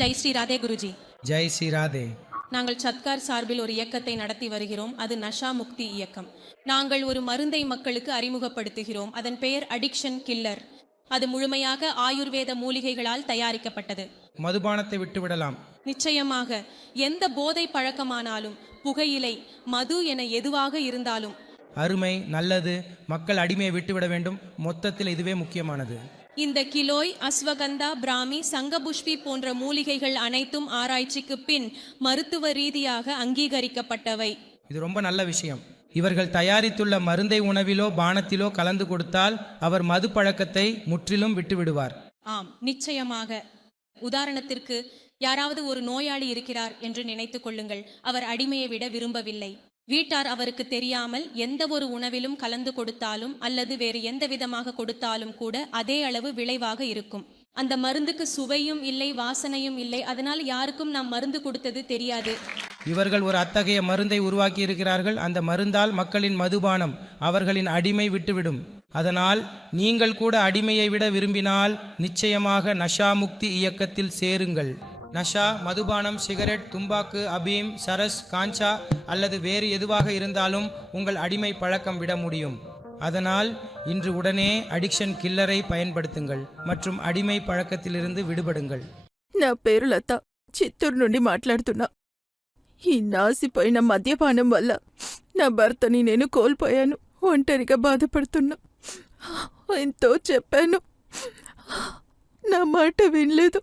ஜெய் ஸ்ரீ ராதே குருஜி. ஜெய் ஸ்ரீ ராதே. நாங்கள் சத்கார் சார்பில் ஒரு இயக்கத்தை நடத்தி வருகிறோம். அது நஷா முக்தி இயக்கம். நாங்கள் ஒரு மருந்தை மக்களுக்கு அறிமுகப்படுத்துகிறோம். அதன் பெயர் அடிக்ஷன் கில்லர். அது முழுமையாக ஆயுர்வேத மூலிகைகளால் தயாரிக்கப்பட்டது. மதுபானத்தை விட்டுவிடலாம். நிச்சயமாக. எந்த போதை பழக்கமானாலும், புகையிலை, மது என எதுவாக இருந்தாலும். அருமை, நல்லது. மக்கள் அடிமையை விட்டுவிட வேண்டும். மொத்தத்தில் இதுவே முக்கியமானது. இந்த கிலோய், அஸ்வகந்தா, பிராமி, சங்கபுஷ்பி போன்ற மூலிகைகள் அனைத்தும் ஆராய்ச்சிக்கு பின் மருத்துவ ரீதியாக அங்கீகரிக்கப்பட்டவை. இது ரொம்ப நல்ல விஷயம். இவர்கள் தயாரித்துள்ள மருந்தை உணவிலோ பானத்திலோ கலந்து கொடுத்தால் அவர் மது பழக்கத்தை முற்றிலும் விட்டுவிடுவார். ஆம், நிச்சயமாக. உதாரணத்திற்கு, யாராவது ஒரு நோயாளி இருக்கிறார் என்று நினைத்துக் கொள்ளுங்கள். அவர் அடிமையை விட விரும்பவில்லை. வீட்டார் அவருக்கு தெரியாமல் எந்த ஒரு உணவிலும் கலந்து கொடுத்தாலும் அல்லது வேறு எந்த விதமாக கொடுத்தாலும் கூட அதே அளவு விளைவாக இருக்கும். அந்த மருந்துக்கு சுவையும் இல்லை, வாசனையும் இல்லை. அதனால் யாருக்கும் நாம் மருந்து கொடுத்தது தெரியாது. இவர்கள் ஒரு அத்தகைய மருந்தை உருவாக்கி இருக்கிறார்கள். அந்த மருந்தால் மக்களின் மதுபானம் அவர்களின் அடிமை விட்டுவிடும். அதனால் நீங்கள் கூட அடிமையை விட விரும்பினால் நிச்சயமாக நஷா முக்தி இயக்கத்தில் சேருங்கள். நஷா, மதுபானம், சிகரெட், தும்பாக்கு, அபீம், சரஸ், காஞ்சா அல்லது வேறு எதுவாக இருந்தாலும் உங்கள் அடிமை பழக்கம் விட முடியும். அதனால் இன்று உடனே அடிக்ஷன் கில்லரை பயன்படுத்துங்கள் மற்றும் అడిமை పழకத்திலிருந்து విడుబడుங்கள். నా పేరు లత. చిత్తూరు నుండి మాట్లాడుతున్నా. ఈ నాసిపోయిన మద్యపానం వల్ల నా భర్తని నేను కోల్పోయాను. ఒంటరిగా బాధపడుతున్నా. ఎంతో చెప్పాను, నా మాట వినలేదు.